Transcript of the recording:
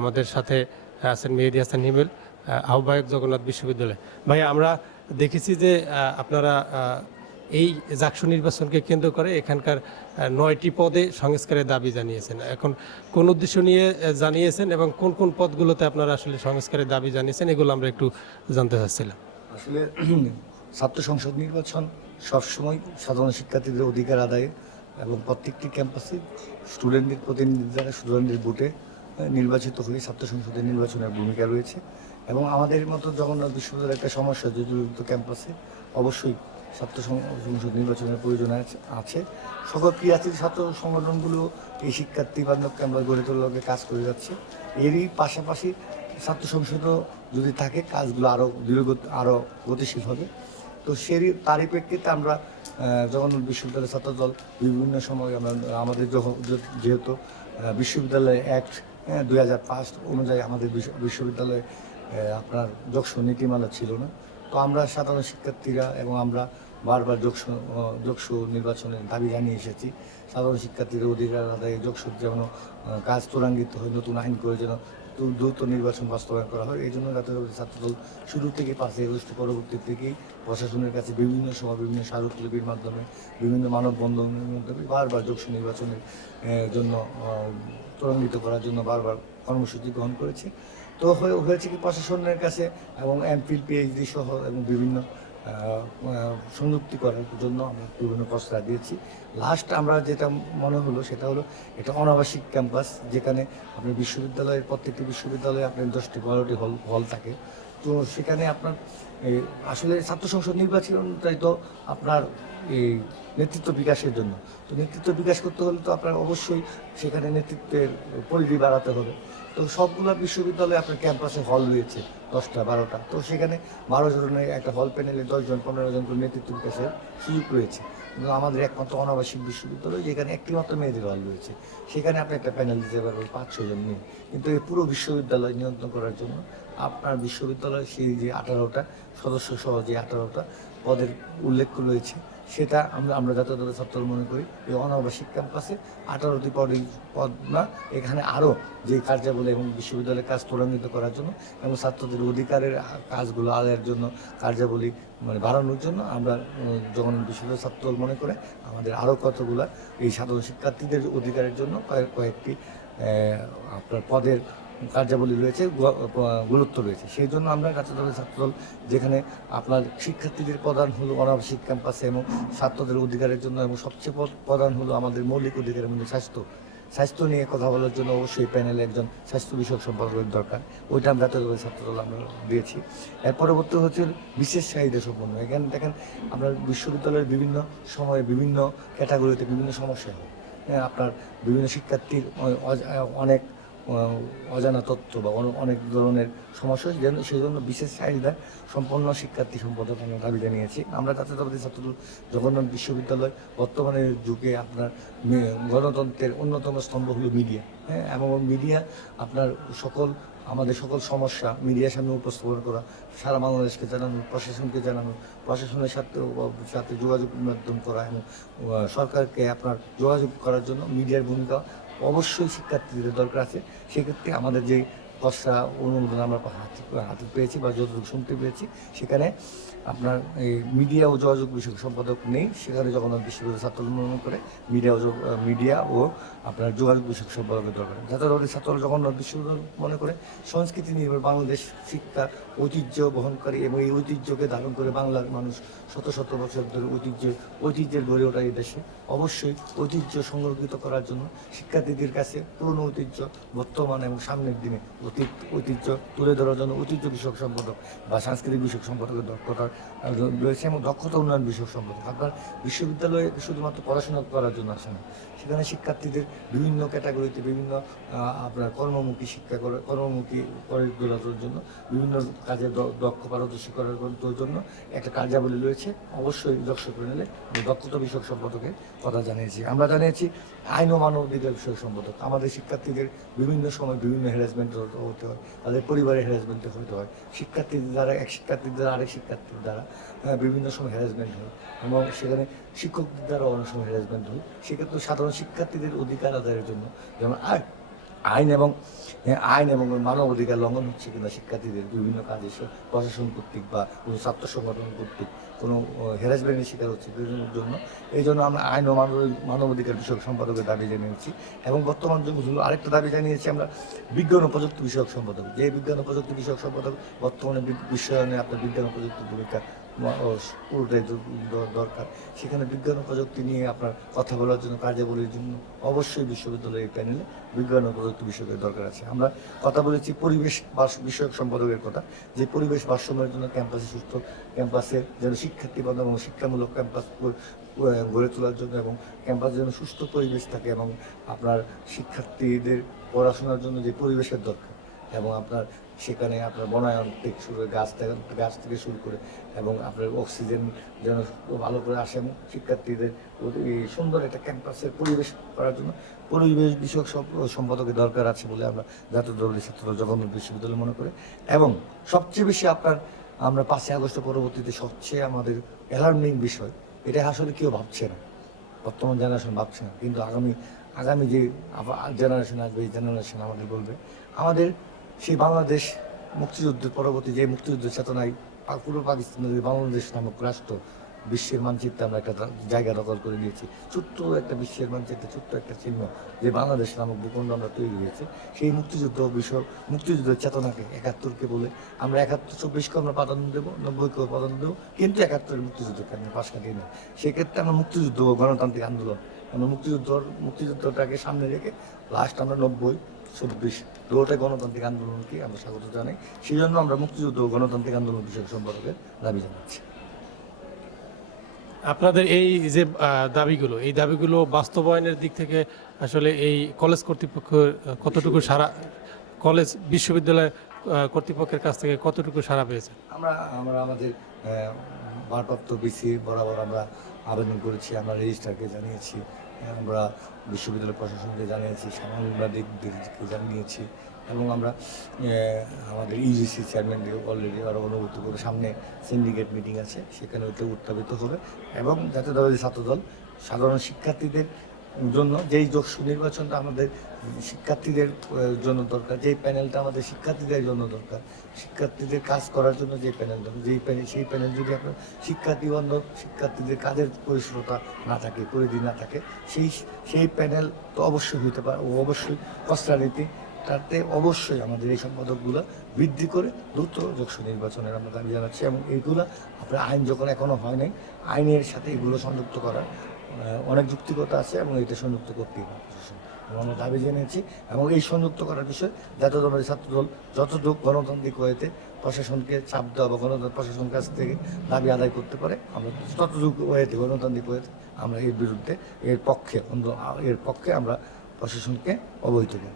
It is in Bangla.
আমাদের সাথে আছেন মেহেদী হাসান হিমেল, আহ্বায়ক জগন্নাথ বিশ্ববিদ্যালয়। ভাই, আমরা দেখেছি যে আপনারা এই জাকসু নির্বাচনকে কেন্দ্র করে এখানকার ৯টি পদে সংস্কারের দাবি জানিয়েছেন। এখন কোন উদ্দেশ্য নিয়ে জানিয়েছেন এবং কোন কোন পদগুলোতে আপনারা আসলে সংস্কারের দাবি জানিয়েছেন, এগুলো আমরা একটু জানতে চাচ্ছিলাম। আসলে ছাত্র সংসদ নির্বাচন সবসময় সাধারণ শিক্ষার্থীদের অধিকার আদায়ে এবং প্রত্যেকটি ক্যাম্পাসে স্টুডেন্টদের প্রতিনিধি দ্বারা স্টুডেন্টদের ভোটে নির্বাচিত হয়ে ছাত্র সংসদের নির্বাচনের ভূমিকা রয়েছে। এবং আমাদের মতো জগন্নাথ বিশ্ববিদ্যালয়ের একটা সমস্যা, যুক্ত ক্যাম্পাসে অবশ্যই ছাত্র সংসদ নির্বাচনের প্রয়োজন আছে। সকল ক্রিয়াশীল ছাত্র সংগঠনগুলো এই শিক্ষার্থী বান্ধব ক্যাম্পাস গড়ে তোলার কাজ করে যাচ্ছে। এরই পাশাপাশি ছাত্র সংসদও যদি থাকে, কাজগুলো আরও গতিশীল হবে। তো তারই প্রেক্ষিতে আমরা জগন্নাথ বিশ্ববিদ্যালয় ছাত্রদল বিভিন্ন সময় আমাদের যেহেতু বিশ্ববিদ্যালয় অ্যাক্ট 2005 অনুযায়ী আমাদের বিশ্ববিদ্যালয়ে আপনার যকসু নীতিমালা ছিল না। তো আমরা সাধারণ শিক্ষার্থীরা এবং আমরা বারবার যকসু নির্বাচনের দাবি জানিয়ে এসেছি। সাধারণ শিক্ষার্থীদের অধিকার আদায়ে যকসুর যেন কাজ ত্বরান্বিত হয়, নতুন আইন করে যেন দ্রুত নির্বাচন বাস্তবায়ন করা হয়। এই জন্য জাতীয়তাবাদী ছাত্রদল শুরু থেকে 5ই আগস্ট পরবর্তী থেকেই প্রশাসনের কাছে বিভিন্ন সময় বিভিন্ন স্মারকলিপির মাধ্যমে, বিভিন্ন মানববন্ধনের মাধ্যমে বারবার যকসু নির্বাচনের জন্য ত্বরান্বিত করার জন্য বারবার কর্মসূচি গ্রহণ করেছে। তো হয়েছে কি, প্রশাসনের কাছে এবং এমফিল পিএইচডি সহ এবং বিভিন্ন সংযুক্তি করার জন্য আমরা বিভিন্ন প্রস্তাব দিয়েছি। লাস্ট আমরা যেটা মনে হলো সেটা হলো এটা অনাবাসিক ক্যাম্পাস, যেখানে আপনি বিশ্ববিদ্যালয়ের প্রত্যেকটি বিশ্ববিদ্যালয়ে আপনার 10-12টি হল থাকে। তো সেখানে আপনার আসলে ছাত্র সংসদ নির্বাচনটাই তো আপনার এই নেতৃত্ব বিকাশের জন্য। তো নেতৃত্ব বিকাশ করতে হলে তো আপনার অবশ্যই সেখানে নেতৃত্বের পরিধি বাড়াতে হবে। তো সবগুলো বিশ্ববিদ্যালয়ে আপনার ক্যাম্পাসে হল রয়েছে 10টা-12টা। তো সেখানে 12 জনের একটা হল প্যানেলে 10 জন 15 জন করে নেতৃত্ব বিকাশের সুযোগ রয়েছে। কিন্তু আমাদের একমাত্র অনাবাসিক বিশ্ববিদ্যালয়, যেখানে একটি মাত্র মেয়েদের হল রয়েছে, সেখানে আপনি একটা প্যানেল দিতে পারবেন 5-6 জন মেয়ে। কিন্তু এই পুরো বিশ্ববিদ্যালয় নিয়ন্ত্রণ করার জন্য আপনার বিশ্ববিদ্যালয় সেই যে 18টা সদস্য সহ যে 18টা পদের উল্লেখ রয়েছে, সেটা আমরা জাতীয়তাবাদী ছাত্রদল মনে করি এই অনাবাসিক ক্যাম্পাসে 18টি পদ না, এখানে আরও যে কার্যাবলী এবং বিশ্ববিদ্যালয়ের কাজ ত্বরান্বিত করার জন্য এবং ছাত্রদের অধিকারের কাজগুলো আদায়ের জন্য কার্যাবলী বাড়ানোর জন্য আমরা জগন্নাথ বিশ্ববিদ্যালয় ছাত্রদল মনে করে আমাদের আরও কতগুলা এই সাধারণ শিক্ষার্থীদের অধিকারের জন্য কয়েকটি আপনার পদের কার্যাবলী রয়েছে, গুরুত্ব রয়েছে। সেই জন্য আমরা জাতীয়তাবাদী ছাত্রদল, যেখানে আপনার শিক্ষার্থীদের প্রধান হলো অনাবাসিক ক্যাম্পাসে এবং ছাত্রদের অধিকারের জন্য, এবং সবচেয়ে প্রধান হলো আমাদের মৌলিক অধিকারের মধ্যে স্বাস্থ্য নিয়ে কথা বলার জন্য অবশ্যই প্যানেলে একজন স্বাস্থ্য বিষয়ক সম্পাদকের দরকার। ওইটা আমরা জাতীয়তাবাদী ছাত্রদল আমরা দিয়েছি। এর পরবর্তী হচ্ছে বিশেষ চাহিদা সম্পন্ন। এখানে দেখেন, আপনার বিশ্ববিদ্যালয়ের বিভিন্ন সময়ে বিভিন্ন ক্যাটাগরিতে বিভিন্ন সমস্যা হয়। আপনার বিভিন্ন শিক্ষার্থীর অনেক অজানা তথ্য বা অনেক ধরনের সমস্যা, সেই জন্য বিশেষ চাহিদা সম্পন্ন শিক্ষার্থী সম্পাদক আমরা দাবি জানিয়েছি। আমরা জাতীয়তাবাদী ছাত্রদল জগন্নাথ বিশ্ববিদ্যালয় বর্তমানের যুগে আপনার গণতন্ত্রের অন্যতম স্তম্ভ হলো মিডিয়া। এবং মিডিয়া আপনার আমাদের সকল সমস্যা মিডিয়ার সামনে উপস্থাপন করা, সারা বাংলাদেশকে জানানো, প্রশাসনকে জানানো, প্রশাসনের সাথে যোগাযোগ মাধ্যম করা এবং সরকারকে আপনার যোগাযোগ করার জন্য মিডিয়ার ভূমিকা অবশ্যই শিক্ষার্থীদের দরকার আছে। সেক্ষেত্রে আমাদের যে খসড়া অনুমোদন আমরা হাতে পেয়েছি বা যতটুকু শুনতে পেয়েছি, সেখানে আপনার এই মিডিয়া ও যোগাযোগ বিষয়ক সম্পাদক নেই। সেখানে জগন্নাথ বিশ্ববিদ্যালয় ছাত্রদল মনে করে মিডিয়া ও আপনার যোগাযোগ বিষয়ক সম্পাদকের দরকার। জাতীয়তাবাদী ছাত্রদল জগন্নাথ বিশ্ববিদ্যালয় মনে করে সংস্কৃতি নির্ভর বাংলাদেশ শিক্ষা ঐতিহ্য বহনকারী এবং এই ঐতিহ্যকে ধারণ করে বাংলার মানুষ শত শত বছর ধরে ঐতিহ্যের গড়ে ওঠা এই দেশে। অবশ্যই ঐতিহ্য সংরক্ষিত করার জন্য শিক্ষার্থীদের কাছে পুরনো ঐতিহ্য, বর্তমান এবং সামনের দিনে ঐতিহ্য তুলে ধরার জন্য ঐতিহ্য বিষয়ক সম্পাদক বা সাংস্কৃতিক বিষয়ক সম্পাদকের দক্ষতা রয়েছে এবং দক্ষতা উন্নয়ন বিষয়ক সম্পাদক। আপনার বিশ্ববিদ্যালয়ে শুধুমাত্র পড়াশোনা করার জন্য আসে না, সেখানে শিক্ষার্থীদের বিভিন্ন ক্যাটাগরিতে বিভিন্ন আপনার কর্মমুখী করে তোলার জন্য, বিভিন্ন কাজে দক্ষ পারদর্শী করার জন্য একটা কার্যাবলী রয়েছে। অবশ্যই যকসু প্যানেলে দক্ষতা বিষয়ক সম্পাদকের কথা জানিয়েছি। আমরা জানিয়েছি আইন ও মানবাধিকার বিষয়ক সম্পাদক। আমাদের শিক্ষার্থীদের বিভিন্ন সময় বিভিন্ন হ্যারাসমেন্ট হতে হয়, তাদের পরিবারের হ্যারাসমেন্টে হতে হয়, শিক্ষার্থীদের দ্বারা আরেক শিক্ষার্থীর দ্বারা বিভিন্ন সময় হ্যারাসমেন্ট হয় এবং সেখানে শিক্ষকদের দ্বারা অনেক সময় হ্যারাসমেন্ট হয়। সেক্ষেত্রে সাধারণ শিক্ষার্থীদের অধিকার আদায়ের জন্য যেমন আইন এবং মানব অধিকার লঙ্ঘন হচ্ছে কিনা শিক্ষার্থীদের বিভিন্ন কাজে প্রশাসন কর্তৃক বা কোনো ছাত্র সংগঠন কর্তৃক কোনো হ্যারাসমেন্টের শিকার হচ্ছে বিভিন্ন জন্য এই জন্য আমরা আইন ও মানব অধিকার বিষয়ক সম্পাদকের দাবি জানিয়েছি এবং বর্তমান যুগে আরেকটা দাবি জানিয়েছি আমরা বিজ্ঞান ও প্রযুক্তি বিষয়ক সম্পাদক, যে বিজ্ঞান ও প্রযুক্তি বিষয়ক সম্পাদক বর্তমানে বিশ্বায়নে আপনার বিজ্ঞান ও প্রযুক্তির ভূমিকা পুরোটাই দরকার। সেখানে বিজ্ঞান ও প্রযুক্তি নিয়ে আপনার কথা বলার জন্য, কার্যাবলীর জন্য অবশ্যই বিশ্ববিদ্যালয়ের এই প্যানেলে বিজ্ঞান ও প্রযুক্তি বিষয়কের দরকার আছে। আমরা কথা বলেছি পরিবেশ বিষয়ক সম্পাদকের কথা, যে পরিবেশ ভারসাম্যের জন্য ক্যাম্পাসে যেন শিক্ষার্থী বান্ধব এবং শিক্ষামূলক ক্যাম্পাস গড়ে তোলার জন্য এবং ক্যাম্পাসে যেন সুস্থ পরিবেশ থাকে এবং আপনার শিক্ষার্থীদের পড়াশোনার জন্য যে পরিবেশের দরকার এবং আপনার সেখানে আপনার বনায়ন থেকে শুরু করে গাছ থেকে শুরু করে এবং আপনার অক্সিজেন যেন ভালো করে আসে এবং শিক্ষার্থীদের এই সুন্দর একটা ক্যাম্পাসের পরিবেশ করার জন্য পরিবেশ বিষয়ক সম্পাদকের দরকার আছে বলে আমরা জাতীয়তাবাদী ছাত্রদল জগন্নাথ বিশ্ববিদ্যালয় মনে করে। এবং সবচেয়ে বেশি আমরা 5ই আগস্ট পরবর্তীতে সবচেয়ে আমাদের অ্যালার্মিং বিষয়, এটা আসলে কেউ ভাবছে না, বর্তমান জেনারেশন ভাবছে না, কিন্তু আগামী যে জেনারেশন আসবে এই জেনারেশন আমাদের বলবে আমাদের সেই বাংলাদেশ মুক্তিযুদ্ধের পরবর্তী যে মুক্তিযুদ্ধের চেতনায় পূর্ব পাকিস্তানের বাংলাদেশ নামক রাষ্ট্র বিশ্বের মানচিত্রে আমরা একটা জায়গা দখল করে নিয়েছি, ছোট্ট একটা বিশ্বের মানচিত্রে ছোট্ট একটা চিহ্ন যে বাংলাদেশ নামক ভূখণ্ড আমরা তৈরি হয়েছে। সেই মুক্তিযুদ্ধের চেতনাকে 71কে বলে আমরা 24কে আমরা প্রাধান্য দেবো, 90কে প্রাধান্য দেবো, কিন্তু 71 মুক্তিযুদ্ধকে আমরা পাশ কাটিয়ে নেই। সেক্ষেত্রে আমরা মুক্তিযুদ্ধ গণতান্ত্রিক আন্দোলন আমরা মুক্তিযুদ্ধটাকে সামনে রেখে লাস্ট আমরা 90-24 দুটোটাই গণতান্ত্রিক আন্দোলনকে আমরা স্বাগত জানাই। সেই জন্য আমরা মুক্তিযুদ্ধ ও গণতান্ত্রিক আন্দোলন বিষয়ক সম্পর্কে দাবি জানাচ্ছি। আপনাদের এই যে এই দাবিগুলো বাস্তবায়নের দিক থেকে আসলে এই কলেজ কর্তৃপক্ষ কতটুকু কলেজ বিশ্ববিদ্যালয় কর্তৃপক্ষের কাছ থেকে কতটুকু সাড়া পেয়েছে? আমরা আমাদের ভারপ্রাপ্ত বিসি বরাবর আমরা আবেদন করেছি, আমরা রেজিস্ট্রারকে জানিয়েছি, আমরা বিশ্ববিদ্যালয় প্রশাসনকে জানিয়েছি, সাংবাদিকদেরকে জানিয়েছি এবং আমরা আমাদের ইউজিসি চেয়ারম্যানকে অলরেডি আরও অনুভূতি করে সামনে সিন্ডিকেট মিটিং আছে, সেখানে উত্থাপিত হবে এবং জাতীয়তাবাদী ছাত্রদল সাধারণ শিক্ষার্থীদের জন্য যেই যোগসু নির্বাচনটা আমাদের শিক্ষার্থীদের জন্য দরকার, যেই প্যানেলটা আমাদের শিক্ষার্থীদের জন্য দরকার, শিক্ষার্থীদের কাজ করার জন্য যে প্যানেল দরকার, সেই প্যানেল যদি আপনার শিক্ষার্থীদের কাজের পরিসরতা না থাকে, পরিধি না থাকে, সেই প্যানেল তো অবশ্যই হইতে পারে, অবশ্যই কষ্টনীতি তাতে অবশ্যই আমাদের এই সম্পাদকগুলো বৃদ্ধি করে দ্রুত যোগসু নির্বাচনের আমরা দাবি জানাচ্ছি এবং এইগুলো আপনার আইন যখন এখনও হয় নাই, আইনের সাথে এগুলো সংযুক্ত করার অনেক যুক্তিকতা আছে এবং এটা সংযুক্ত করতেই হবে এবং আমরা দাবি জানিয়েছি এবং এই সংযুক্ত করার বিষয়ে জাতীয়তাবাদী ছাত্রদল যতটুকু গণতান্ত্রিক ওয়েতে প্রশাসনকে চাপ দেওয়া বা প্রশাসনের কাছ থেকে দাবি আদায় করতে পারে আমরা ততটুকু ওয়েতে গণতান্ত্রিক ওয়েতে আমরা এর পক্ষে আমরা প্রশাসনকে অবহিত করি।